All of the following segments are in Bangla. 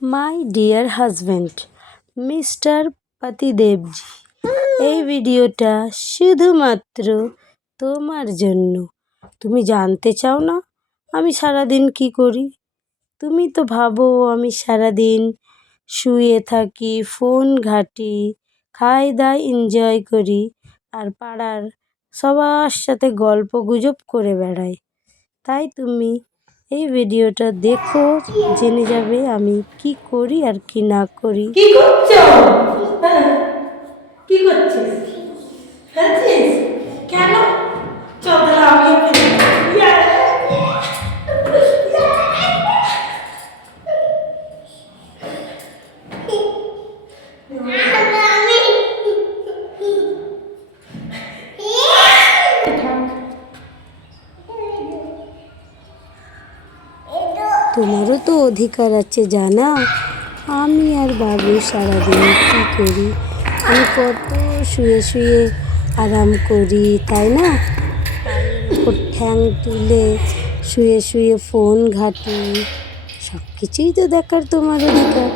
মাই ডিয়ার হাজব্যান্ড মিস্টার পতিদেবজি, এই ভিডিওটা শুধুমাত্র তোমার জন্য। তুমি জানতে চাও না আমি সারাদিন কি করি? তুমি তো ভাবো আমি সারাদিন শুয়ে থাকি, ফোন ঘাঁটি, খাই দাই, এনজয় করি আর পাড়ার সবার সাথে গল্প গুজব করে বেড়াই। তাই তুমি এই ভিডিওটা দেখো, জেনে যাবে আমি কি করি আর কি না করি। কি করছো? কি করছিস? খেলছিস? কেন? চল তাহলে আমিও খেলি। তোমারও তো অধিকার আছে জানা, আমি আর বাবু সারাদিন কী করি। আমি কত শুয়ে শুয়ে আরাম করি, তাই না? পায়ের উপর ঠ্যাং তুলে শুয়ে শুয়ে ফোন ঘাঁটি, সব কিছুই তো দেখার তোমার অধিকার।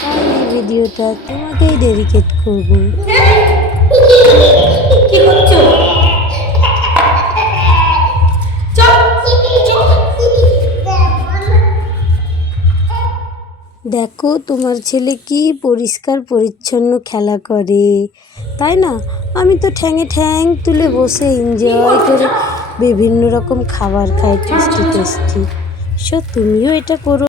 তাই এই ভিডিওটা তোমাকেই ডেডিকেট করবো। কি করছো? দেখো তোমার ছেলে কি পরিষ্কার পরিচ্ছন্ন খেলা করে, তাই না? আমি তো ঠ্যাঙে ঠ্যাং তুলে বসে এনজয় করে বিভিন্ন রকম খাবার খাই, টেস্টি টেস্টি। সো তুমিও এটা করো।